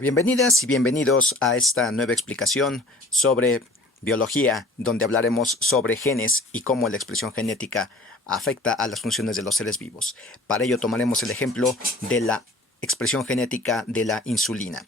Bienvenidas y bienvenidos a esta nueva explicación sobre biología, donde hablaremos sobre genes y cómo la expresión genética afecta a las funciones de los seres vivos. Para ello tomaremos el ejemplo de la expresión genética de la insulina.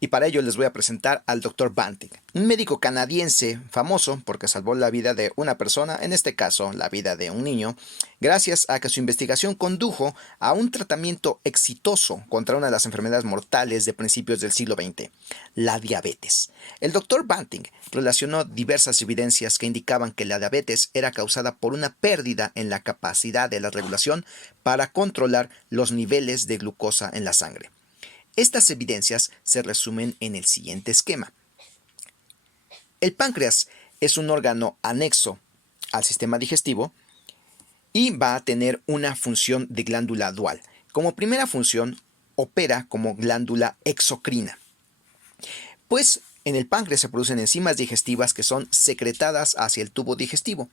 Y para ello les voy a presentar al Dr. Banting, un médico canadiense famoso porque salvó la vida de una persona, en este caso la vida de un niño, gracias a que su investigación condujo a un tratamiento exitoso contra una de las enfermedades mortales de principios del siglo XX, la diabetes. El Dr. Banting relacionó diversas evidencias que indicaban que la diabetes era causada por una pérdida en la capacidad de la regulación para controlar los niveles de glucosa en la sangre. Estas evidencias se resumen en el siguiente esquema. El páncreas es un órgano anexo al sistema digestivo y va a tener una función de glándula dual. Como primera función, opera como glándula exocrina. Pues en el páncreas se producen enzimas digestivas que son secretadas hacia el tubo digestivo.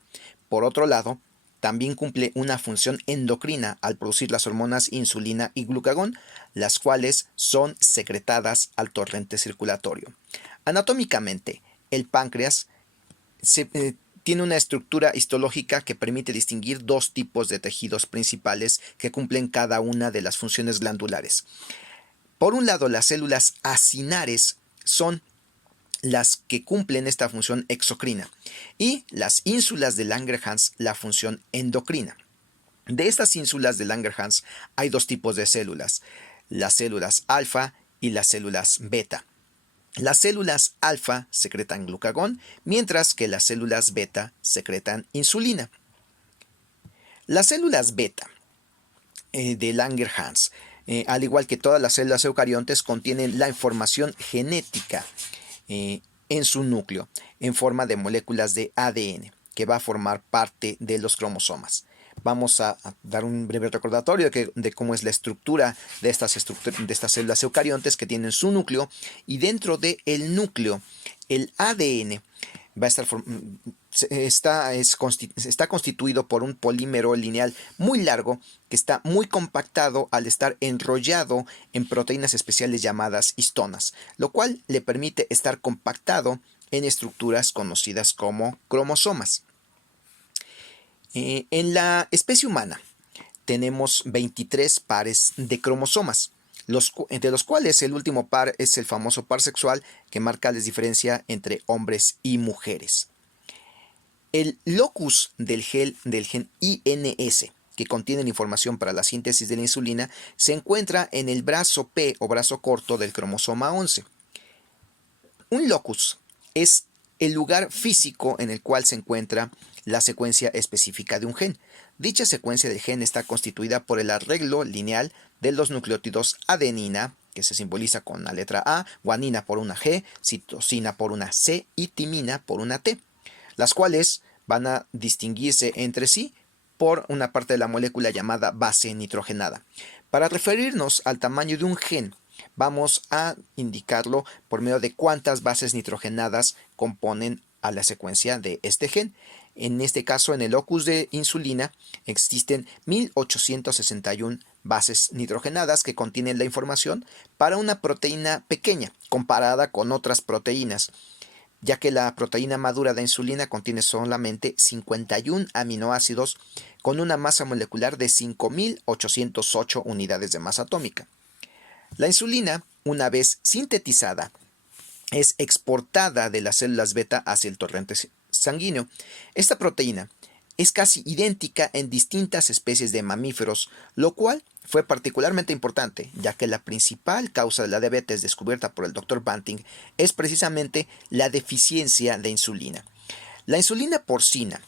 Por otro lado, también cumple una función endocrina al producir las hormonas insulina y glucagón, las cuales son secretadas al torrente circulatorio. Anatómicamente, el páncreas tiene una estructura histológica que permite distinguir dos tipos de tejidos principales que cumplen cada una de las funciones glandulares. Por un lado, las células acinares son las que cumplen esta función exocrina y las ínsulas de Langerhans la función endocrina. De estas ínsulas de Langerhans hay dos tipos de células, las células alfa y las células beta. Las células alfa secretan glucagón, mientras que las células beta secretan insulina. Las células beta de Langerhans, al igual que todas las células eucariontes, contienen la información genética en su núcleo, en forma de moléculas de ADN, que va a formar parte de los cromosomas. Vamos a dar un breve recordatorio de cómo es la estructura de estas células eucariontes que tienen su núcleo, y dentro del núcleo, el ADN va a está constituido por un polímero lineal muy largo que está muy compactado al estar enrollado en proteínas especiales llamadas histonas, lo cual le permite estar compactado en estructuras conocidas como cromosomas. En la especie humana tenemos 23 pares de cromosomas, de los cuales el último par es el famoso par sexual que marca la diferencia entre hombres y mujeres. El locus del gen INS, que contiene la información para la síntesis de la insulina, se encuentra en el brazo P o brazo corto del cromosoma 11. Un locus es el lugar físico en el cual se encuentra la secuencia específica de un gen. Dicha secuencia del gen está constituida por el arreglo lineal de los nucleótidos adenina, que se simboliza con la letra A, guanina por una G, citosina por una C y timina por una T, las cuales van a distinguirse entre sí por una parte de la molécula llamada base nitrogenada. Para referirnos al tamaño de un gen, vamos a indicarlo por medio de cuántas bases nitrogenadas componen a la secuencia de este gen. En este caso, en el locus de insulina existen 1861 bases nitrogenadas que contienen la información para una proteína pequeña comparada con otras proteínas, ya que la proteína madura de insulina contiene solamente 51 aminoácidos con una masa molecular de 5.808 unidades de masa atómica. La insulina, una vez sintetizada, es exportada de las células beta hacia el torrente sanguíneo. Esta proteína es casi idéntica en distintas especies de mamíferos, lo cual fue particularmente importante, ya que la principal causa de la diabetes descubierta por el Dr. Banting es precisamente la deficiencia de insulina. La insulina porcina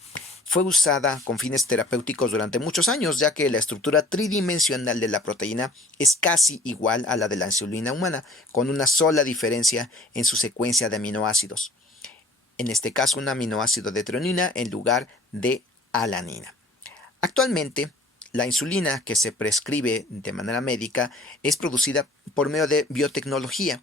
fue usada con fines terapéuticos durante muchos años, ya que la estructura tridimensional de la proteína es casi igual a la de la insulina humana, con una sola diferencia en su secuencia de aminoácidos. En este caso, un aminoácido de treonina en lugar de alanina. Actualmente, la insulina que se prescribe de manera médica es producida por medio de biotecnología,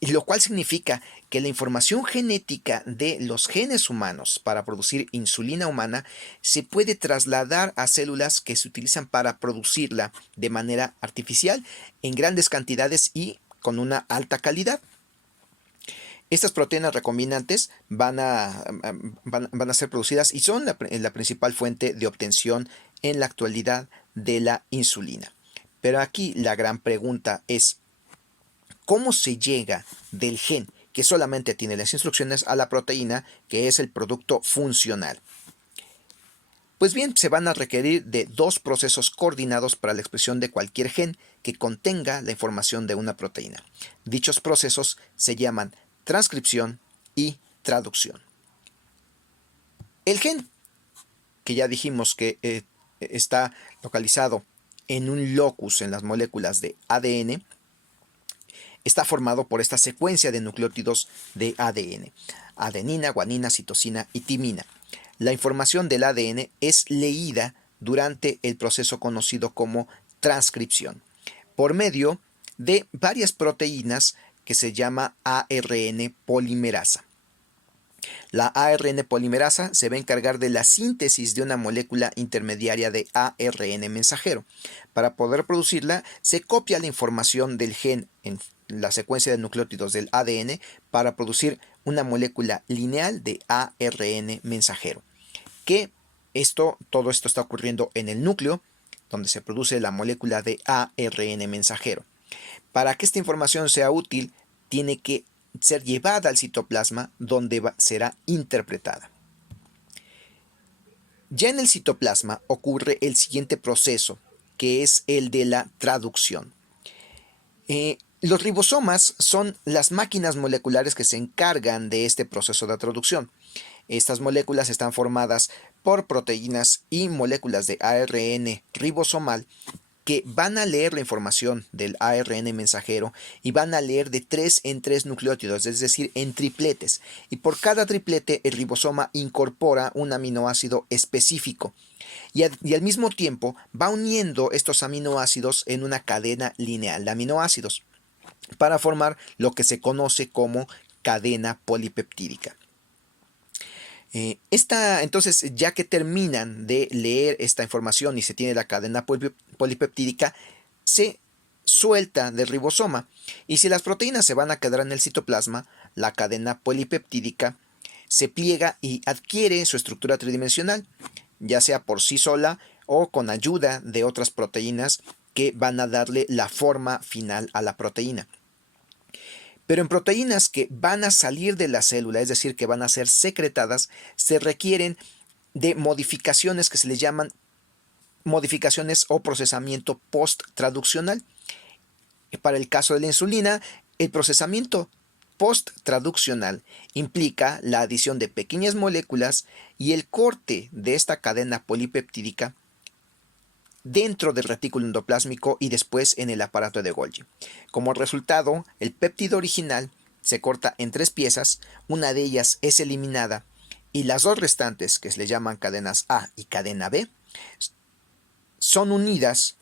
lo cual significa que la información genética de los genes humanos para producir insulina humana se puede trasladar a células que se utilizan para producirla de manera artificial en grandes cantidades y con una alta calidad. Estas proteínas recombinantes van a ser producidas y son la principal fuente de obtención en la actualidad de la insulina. Pero aquí la gran pregunta es, ¿cómo se llega del gen que solamente tiene las instrucciones a la proteína, que es el producto funcional? Pues bien, se van a requerir de dos procesos coordinados para la expresión de cualquier gen que contenga la información de una proteína. Dichos procesos se llaman transcripción y traducción. El gen, que ya dijimos que está localizado en un locus en las moléculas de ADN, está formado por esta secuencia de nucleótidos de ADN: adenina, guanina, citosina y timina. La información del ADN es leída durante el proceso conocido como transcripción, por medio de varias proteínas que se llama ARN polimerasa. La ARN polimerasa se va a encargar de la síntesis de una molécula intermediaria de ARN mensajero. Para poder producirla, se copia la información del gen en la secuencia de nucleótidos del ADN para producir una molécula lineal de ARN mensajero. Todo esto está ocurriendo en el núcleo, donde se produce la molécula de ARN mensajero. Para que esta información sea útil, tiene que ser llevada al citoplasma, donde será interpretada. Ya en el citoplasma ocurre el siguiente proceso, que es el de la traducción. Los ribosomas son las máquinas moleculares que se encargan de este proceso de traducción. Estas moléculas están formadas por proteínas y moléculas de ARN ribosomal que van a leer la información del ARN mensajero y van a leer de 3 en 3 nucleótidos, es decir, en tripletes. Y por cada triplete el ribosoma incorpora un aminoácido específico. Y al mismo tiempo va uniendo estos aminoácidos en una cadena lineal de aminoácidos para formar lo que se conoce como cadena polipeptídica. Entonces, ya que terminan de leer esta información y se tiene la cadena polipeptídica, se suelta del ribosoma. Y si las proteínas se van a quedar en el citoplasma, la cadena polipeptídica se pliega y adquiere su estructura tridimensional, ya sea por sí sola o con ayuda de otras proteínas que van a darle la forma final a la proteína. Pero en proteínas que van a salir de la célula, es decir, que van a ser secretadas, se requieren de modificaciones que se les llaman modificaciones o procesamiento post-traduccional. Para el caso de la insulina, el procesamiento post-traduccional implica la adición de pequeñas moléculas y el corte de esta cadena polipeptídica dentro del retículo endoplásmico y después en el aparato de Golgi. Como resultado, el péptido original se corta en 3 piezas, una de ellas es eliminada y las 2 restantes, que se le llaman cadenas A y cadena B, son unidas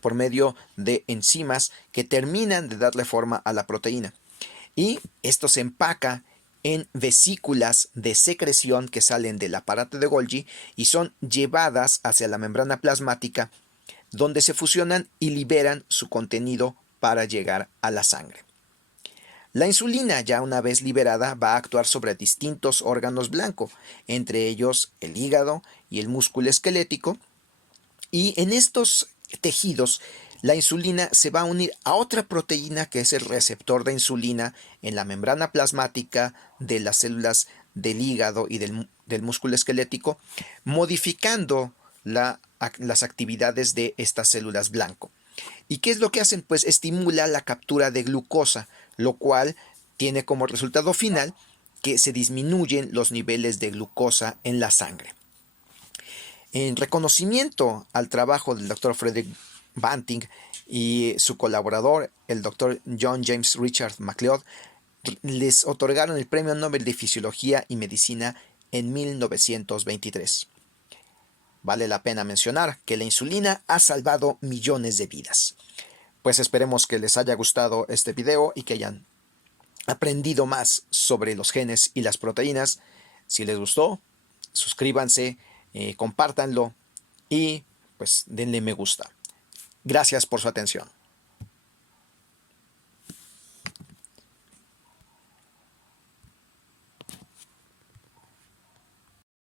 por medio de enzimas que terminan de darle forma a la proteína. Y esto se empaca en vesículas de secreción que salen del aparato de Golgi y son llevadas hacia la membrana plasmática, donde se fusionan y liberan su contenido para llegar a la sangre. La insulina, ya una vez liberada, va a actuar sobre distintos órganos blancos, entre ellos el hígado y el músculo esquelético, y en estos tejidos la insulina se va a unir a otra proteína que es el receptor de insulina en la membrana plasmática de las células del hígado y del músculo esquelético, modificando las actividades de estas células blanco. ¿Y qué es lo que hacen? Pues estimula la captura de glucosa, lo cual tiene como resultado final que se disminuyen los niveles de glucosa en la sangre. En reconocimiento al trabajo del Dr. Frederick Banting y su colaborador, el Dr. John James Richard MacLeod, les otorgaron el Premio Nobel de Fisiología y Medicina en 1923. Vale la pena mencionar que la insulina ha salvado millones de vidas. Pues esperemos que les haya gustado este video y que hayan aprendido más sobre los genes y las proteínas. Si les gustó, suscríbanse, compártanlo y pues denle me gusta. Gracias por su atención.